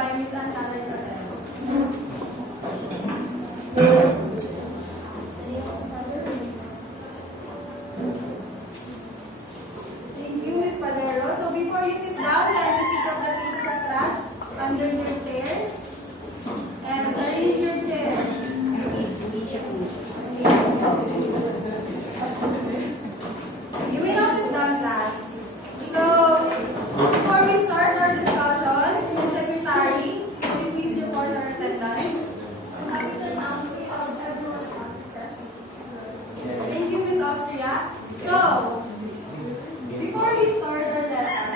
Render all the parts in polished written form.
by Ms. Anna Cortez. Thank you, Ms. Padero. So before you sit down, kindly pick up the pieces of trash under your chairs and arrange your chairs. You may now sit down, class. So, before we start our discussion, Ms. Secretary, could you please report our attendance? Thank you, Ms. Austria. So, before we start our lesson,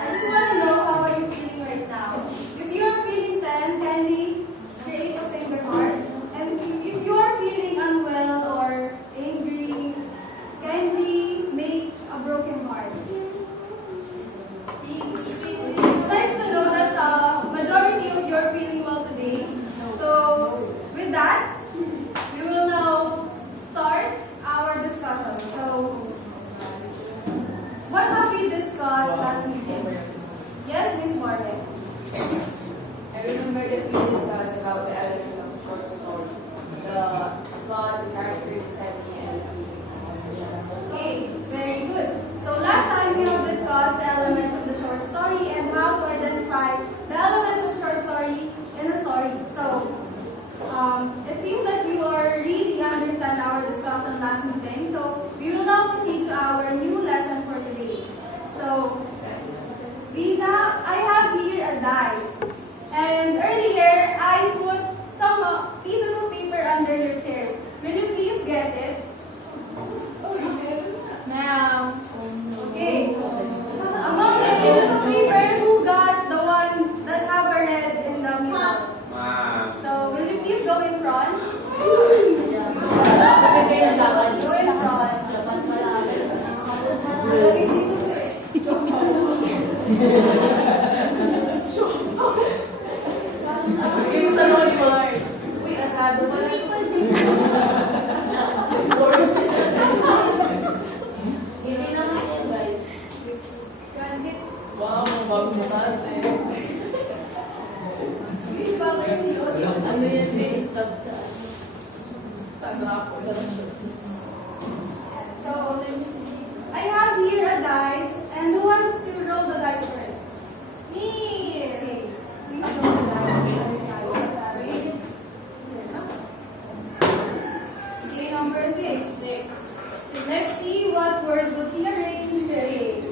I just want to know how are you feeling right now. If you are feeling 10, kindly create a finger heart. And if you are feeling unwell or angry, kindly make a broken heart. It's nice to know that majority of you are feeling well today. So, with that, we will now start our discussion. So, what have we discussed last meeting? Yes, Ms. Morgan. I remember that we discussed about the elements of short story. The plot, the character design, and the Okay, very good. So last time we have discussed the elements of the short story and how to identify the elements of short story in a story. So it seems that you are really understand our discussion last meeting. So we will now proceed to our new lesson for today. So I have here a dice. And earlier, I put some pieces of paper under your chairs. Will you please get it? Ma'am. Okay. Among the pieces of paper, who got the one that have a red in the middle? So, will you please go in front? Go in front. Uy, asado pala. Hindi naman yan, guys. Wow, mabag mo natin. Ano yan, may stop sa drapo. So, let me see. I have here a dice, and who wants to roll the dice first? Me! Okay. Please roll the dice. Okay, number 6. Let's see what word will she arrange today.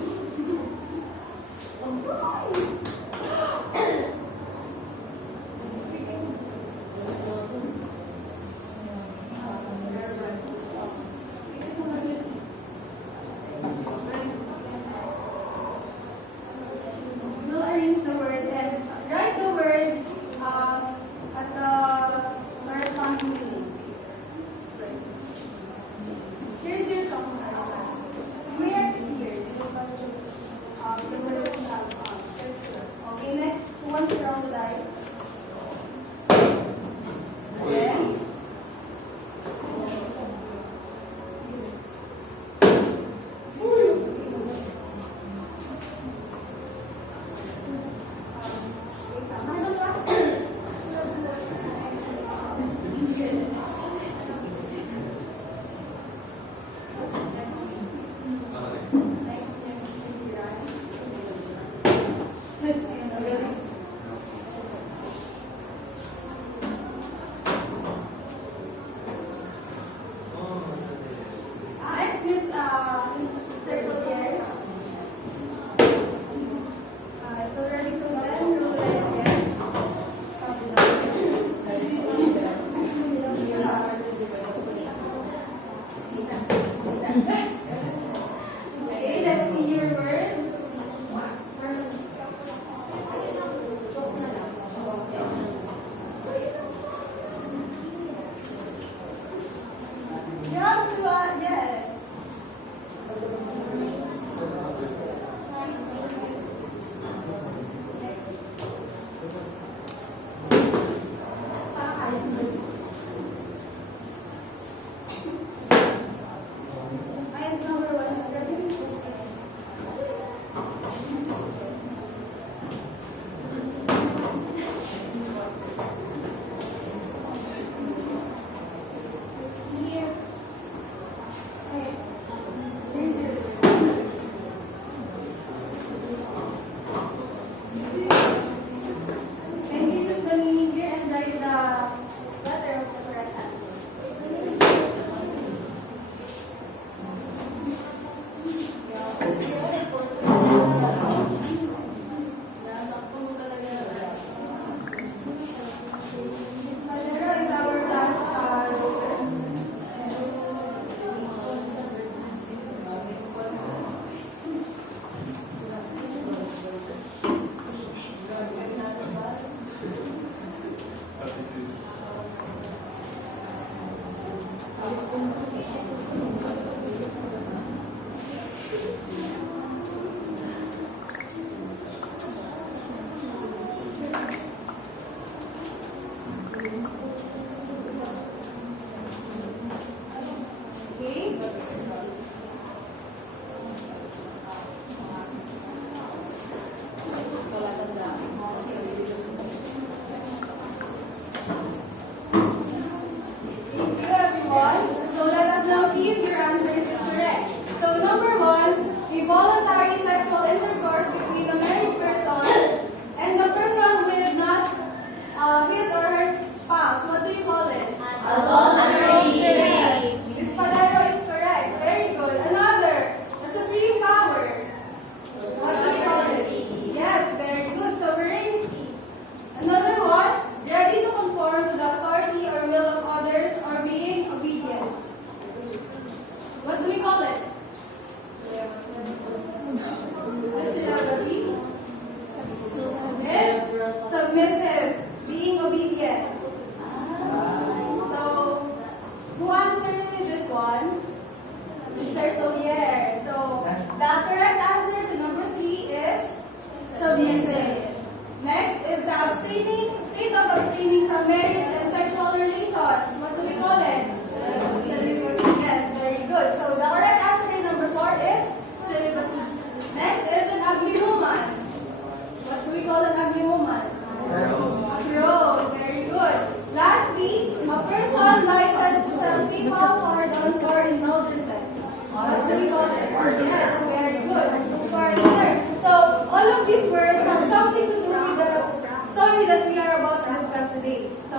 all of these words have something to do with the story that we are about to discuss today. So,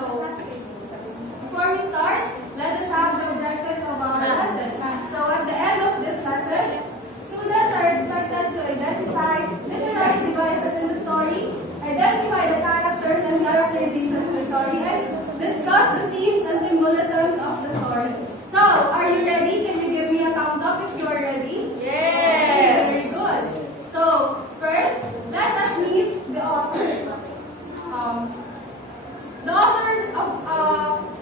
before we start, let us have the objectives of our lesson. So, at the end of this lesson, students are expected to identify literary devices in the story, identify the characters and characterizations of the story, and discuss the themes and symbolisms of the story. So, are you ready? Can you give me a thumbs up if you are ready? Yes. Very good. So, first, let us meet the author. The author of,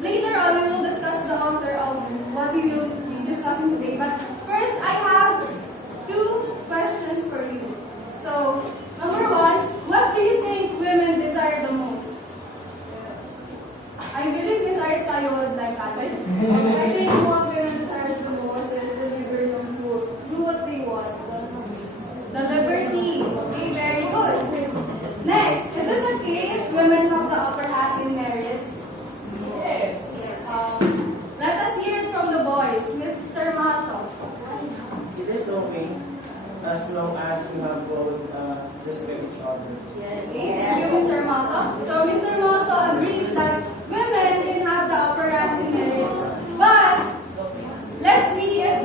later on we will discuss the author of what we will be discussing today. But first, I have two questions for you. So, number one, what do you think women desire the most? I believe Miss Aristeo would like that. I think what women desire the most is the liberty to do what they want. The liberty. Okay, very good. Next, is it okay if women have the upper hand in marriage? Yes. Let us hear it from the boys. Mr. Mato. It is okay as long as you have both respect each other. Thank you, Mr. Mato. So, Mr. Mato agrees that women can have the upper hand in marriage. But, let's see if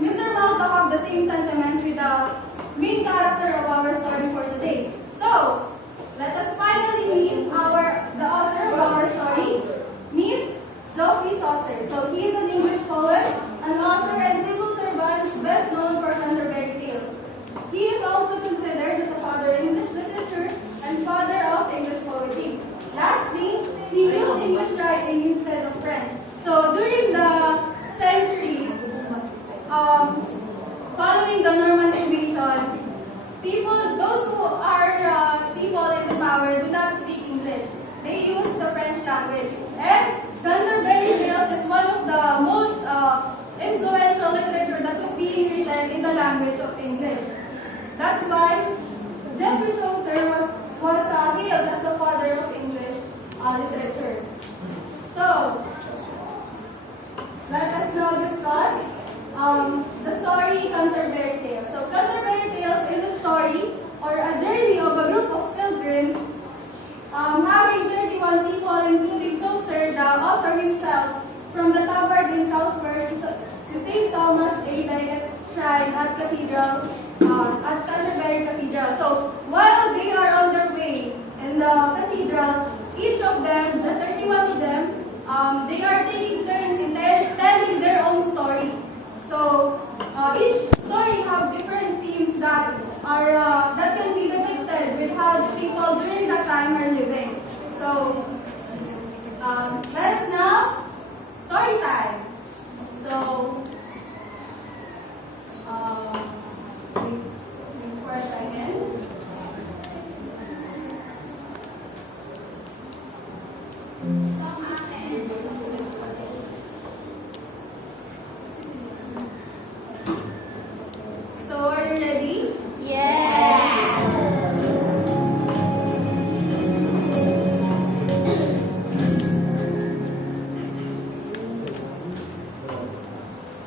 Mr. Mato have the same sentiments with the main character of our story for today. So, let us finally meet the author of our story. Meet Geoffrey Chaucer. So, he is an English poet, an author, and civil servant best known for Canterbury Tales. He is also considered as a father of English literature and father of English poetry. Lastly, he used English writing instead of French. So during the centuries, following the Norman invasion, those who are people in the power do not speak English. They use the French language. And Canterbury Tales is one of the most influential literature that was being written in the language of English. That's why Geoffrey Chaucer was hailed as the father of English literature. So, let us now discuss the story Canterbury Tales. So, Canterbury Tales is a story or a journey of a group of pilgrims having 31 people, including Chaucer, the author himself, from the Tabard in Southwark to St. Thomas a Becket's shrine at Canterbury Cathedral. So, while they are on their way in the cathedral, each of them, the 31 of them, they are taking turns in telling their own story. So, each story have different themes that can be depicted with how the people during that time are living. So, let's now story time. So, wait for a second. So, are you ready?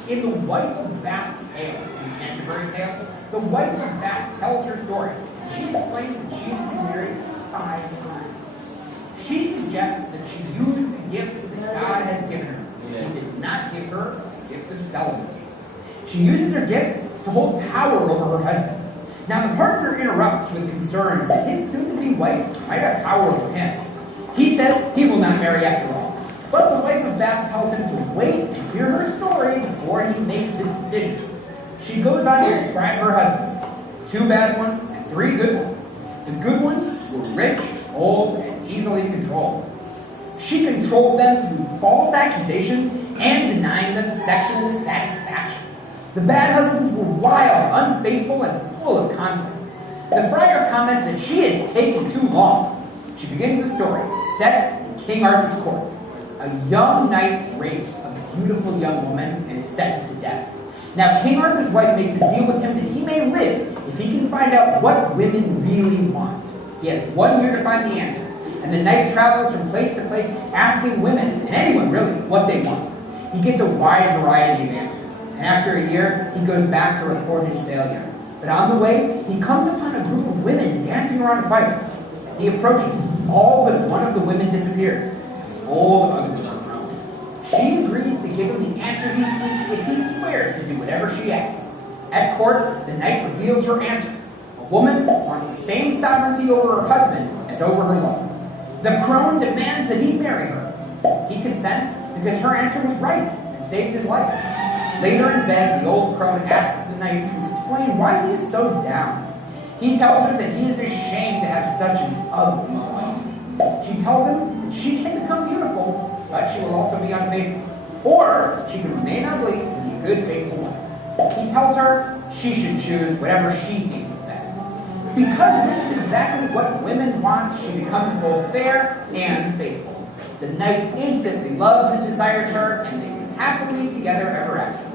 In the Wife of Bath's tale, in Canterbury Tale, the Wife of Bath tells her story. She explains that she has been married 5 times. She suggests that she used the gifts that God has given her. He did not give her a gift of celibacy. She uses her gifts to hold power over her husband. Now the partner interrupts with concerns that his soon-to-be wife might have power over him. He says he will not marry after all. But the Wife of Bath tells him to wait and hear her story before he makes this decision. She goes on to describe her husbands, 2 bad ones and 3 good ones. The good ones were rich, old, and easily controlled. She controlled them through false accusations and denying them sexual satisfaction. The bad husbands were wild, unfaithful, and full of conflict. The friar comments that she is taking too long. She begins the story, set in King Arthur's court. A young knight rapes a beautiful young woman and is sentenced to death. Now, King Arthur's wife makes a deal with him that he may live if he can find out what women really want. He has 1 year to find the answer, and the knight travels from place to place asking women, and anyone really, what they want. He gets a wide variety of answers, and after a year, he goes back to report his failure. But on the way, he comes upon a group of women dancing around a fire. As he approaches, all but one of the women disappears. It's old, ugly crone. She agrees to give him the answer he seeks if he swears to do whatever she asks. At court, the knight reveals her answer. A woman wants the same sovereignty over her husband as over her lover. The crone demands that he marry her. He consents because her answer was right and saved his life. Later in bed, the old crone asks the knight to explain why he is so down. He tells her that he is ashamed to have such an ugly wife. She tells him that she can become beautiful, but she will also be unfaithful. Or she can remain ugly and be a good, faithful wife. He tells her she should choose whatever she thinks is best. Because this is exactly what women want, she becomes both fair and faithful. The knight instantly loves and desires her, and they live happily together ever after.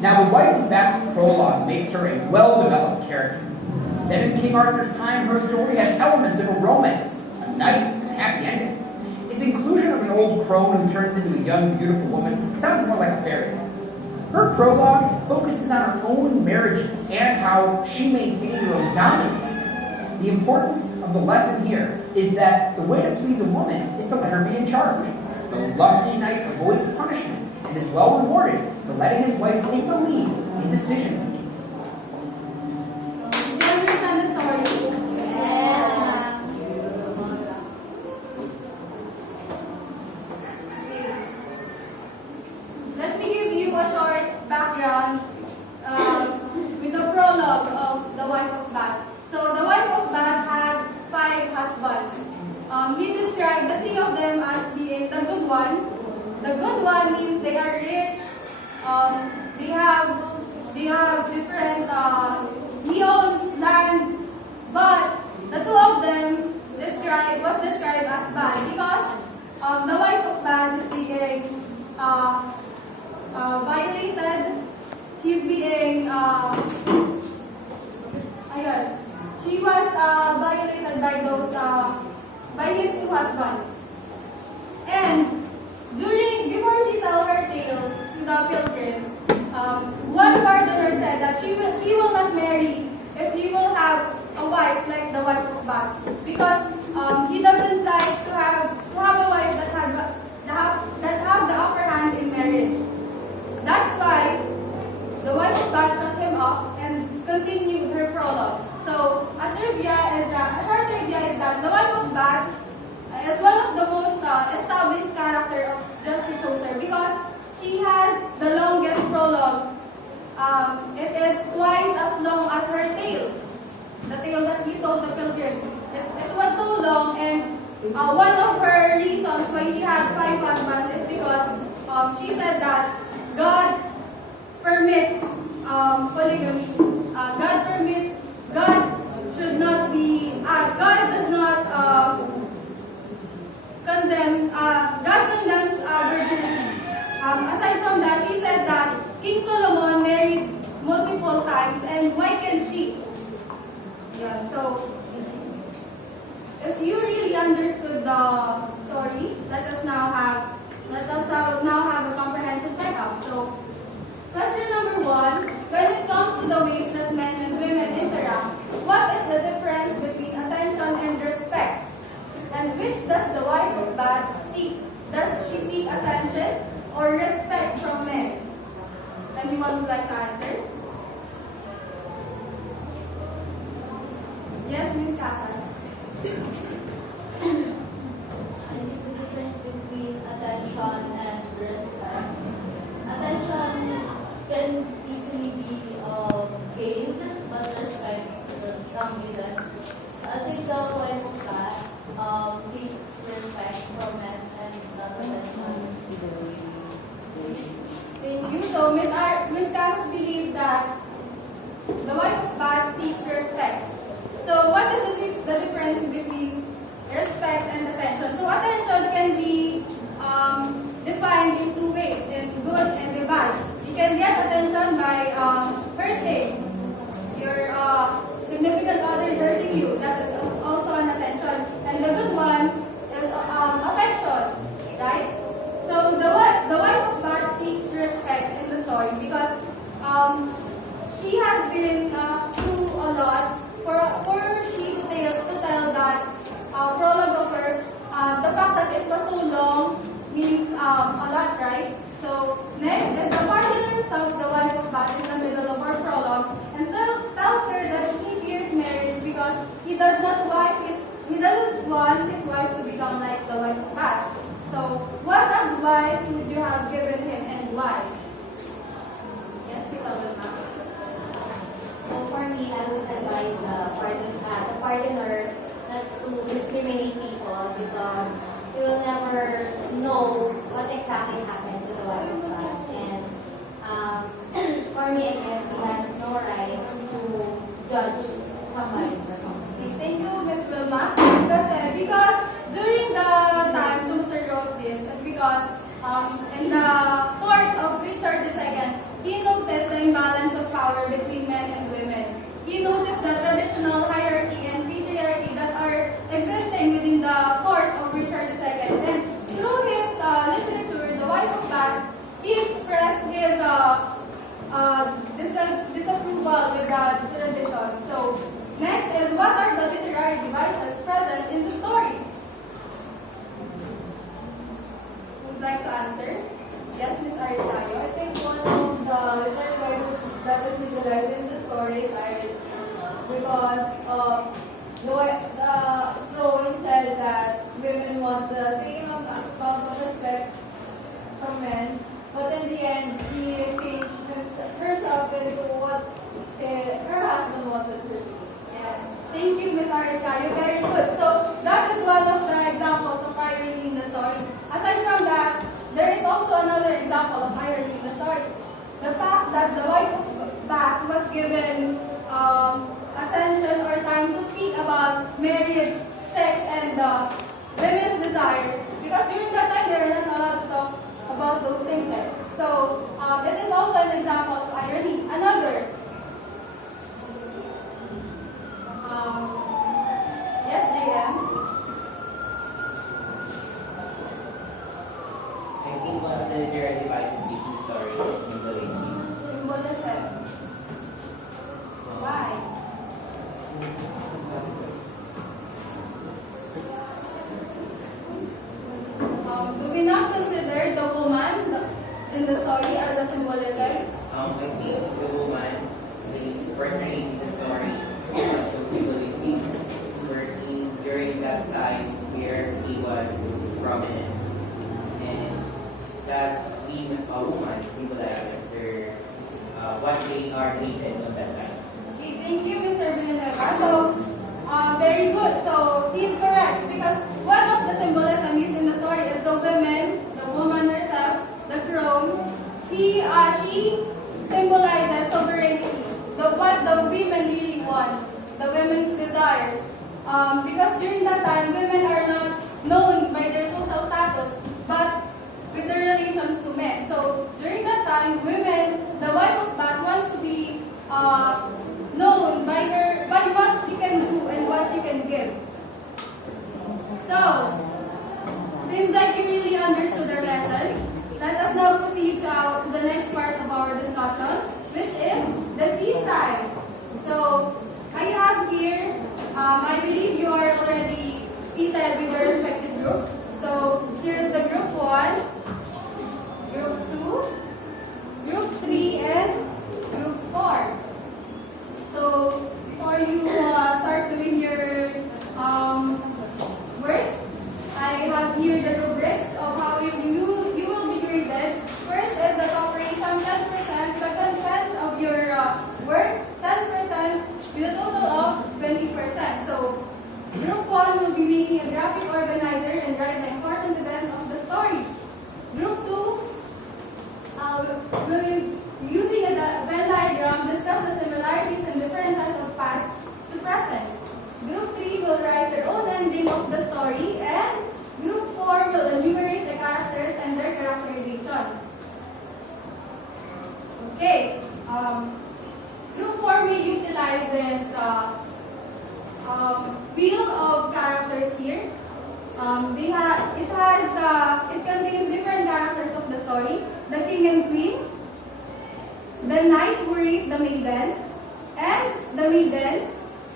Now, the Wife of Bath's prologue makes her a well-developed character. Set in King Arthur's time, her story has elements of a romance, a knight, and a happy ending. Its inclusion of an old crone who turns into a young, beautiful woman sounds more like a fairy tale. Her prologue focuses on her own marriages and how she maintained her own dominance. The importance of the lesson here is that the way to please a woman is to let her be in charge. The lusty knight avoids punishment and is well rewarded for letting his wife take the lead in decision making. Do you understand the story? Yes, ma'am. Let me give you a short background with the prologue of the Wife of Bath. So the Wife of Bath had 5 husbands. He described the 3 of them as being the good one. The good one means they are rich. They have different. He owns lands, but the 2 of them was described as bad because the Wife of Bath is being violated. She's being she was violated by by his 2 husbands. And before she tells her tale to the pilgrims, one pardoner said that he will not marry if he will have a wife like the Wife of Bath, because he doesn't like to have a wife that have the upper hand in marriage. That's why the Wife of Bath shut him up and continued her prologue. So a short trivia is that the Wife of Bath is one of the most established character of Geoffrey Chaucer because she has the longest prologue. It is twice as long as her tale, the tale that he told the pilgrims. It was so long, and one of her reasons why she had 5 husbands is because she said that God permits polygamy. God should not be. God does not condemn. God condemns virginity. Aside from that, she said that King Solomon married multiple times, and why can she? Yeah. So, if you really understood the story, let us now have a comprehensive checkup. So, question number 1: when it comes to the ways that men and women interact, what is the difference between attention and respect? And which does the Wife of Bath seek? Does she seek attention or respect from men? Anyone would like to answer? Yes, Ms. Casas. I think the difference between attention and respect. Attention can easily be gained, but respect isn't. I think the Wife of Bath seeks respect from men and not attention. Thank you. So, Ms. Casas believes that the Wife of Bath seeks respect. So, what is the difference between respect and attention? So, attention can be defined in 2 ways, in good and in bad. You can get attention by hurting your significant other is hurting you. That is also an attention. And the good one is affection, right? So the Wife of Bath seeks respect in the story because she has been the partner not to discriminate people because you will never know what exactly happened to the wife of God. And for me, I guess he has no right to judge somebody for something. Okay, thank you, Ms. Wilma. Because during the time Chaucer wrote this, is because in the court of Richard II, he noticed the imbalance of power between men and women. He noticed the traditional hierarchy and patriarchy that are existing within the court of Richard II. And through his literature, The Wife of Bath, he expressed his disapproval with the tradition. So, next is, what are the literary devices present in the story? Would like to answer? Yes, Ms. Arisayo. I think one of the literary devices that is utilized in the story is irony, because the Crone said that women want the same amount of respect from men, but in the end, she changed herself into what her husband wanted her to be. Yes. Thank you, Ms. Arisayo. Very good. So, that is one of the examples of irony in the story. Aside from that, there is also another example of irony in the story. The fact that the wife of Bath was given attention or time to speak about marriage, sex, and women's desire. Because during that time, they were not allowed to talk about those things. So, it is also an example of irony. Another. Yes, JM? I think one of the literary devices used in the story is symbolism. Symbolism. Why? Do we not consider the woman in the story as a symbolism? I think the woman portrayed in the story of symbolism working during that time where he was prominent, and that woman symbolizes their what they are hated on that time. Okay, thank you, Mr. Villanueva. So, very good. So, he's correct because one of the symbolism used in the story is the woman herself, the crone. She symbolizes sovereignty, what the women really want, the women's desires. Because during that time, women are not known by their social status, but with their relations to men. So during that time, women, the wife of Bath wants to be known by what she can do and what she can give. So, seems like you really understood our lesson. Let us now proceed to the next part of our discussion, which is the tea time. So, I have here, I believe you are already seated with your respective groups. So, here's the group 1, group 2, group 3, and group 4. So, before you start doing your work, I have here the rubrics of how you will be graded. First is the cooperation, 10%, the content of your work, 10%, with a total of 20%. So, group 1 will be making a graphic organizer and write the important events of the story. Group 2 will be using a Venn diagram, discuss the similarities and differences of past to present. Group 3 will write their own ending of the story, and Group 4 will enumerate the characters and their characterizations. Okay, Group 4 will utilize this wheel of characters here. It contains different characters of the story: the king and queen, the knight who raped the maiden, and the maiden.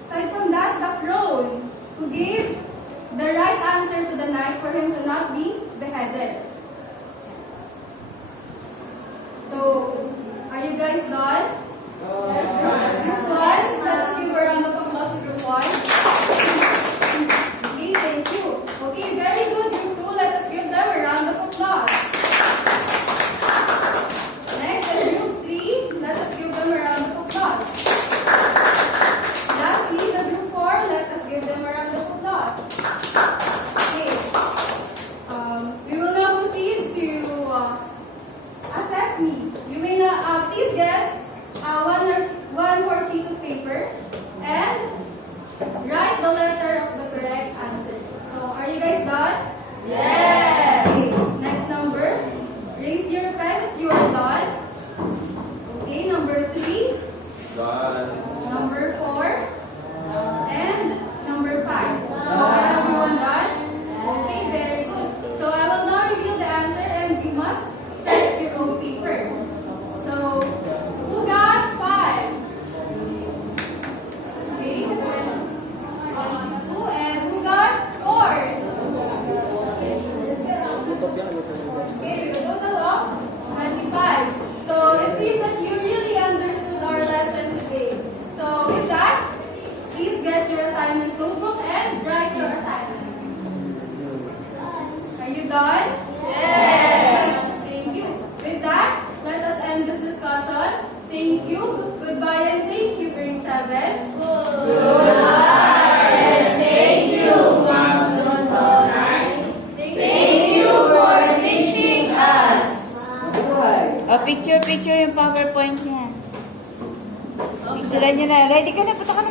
Aside from that, the crone who gave the right answer to the knight for him to not be beheaded. So, are you guys done? Yes. Group 1, let us give a round of applause to Group 1. Okay, thank you. Okay, very good. Group 2, let us give them a round of applause. Next is Group 3, let us give them a round of applause. Lastly, done? Yes. Thank you. With that, let us end this discussion. Thank you. Goodbye and thank you, grade 7. Goodbye and thank you, Ma'am Dodoray. Thank you for teaching us. O, picture yung PowerPoint niya. Picturean nyo na. Ready ka na, puto ka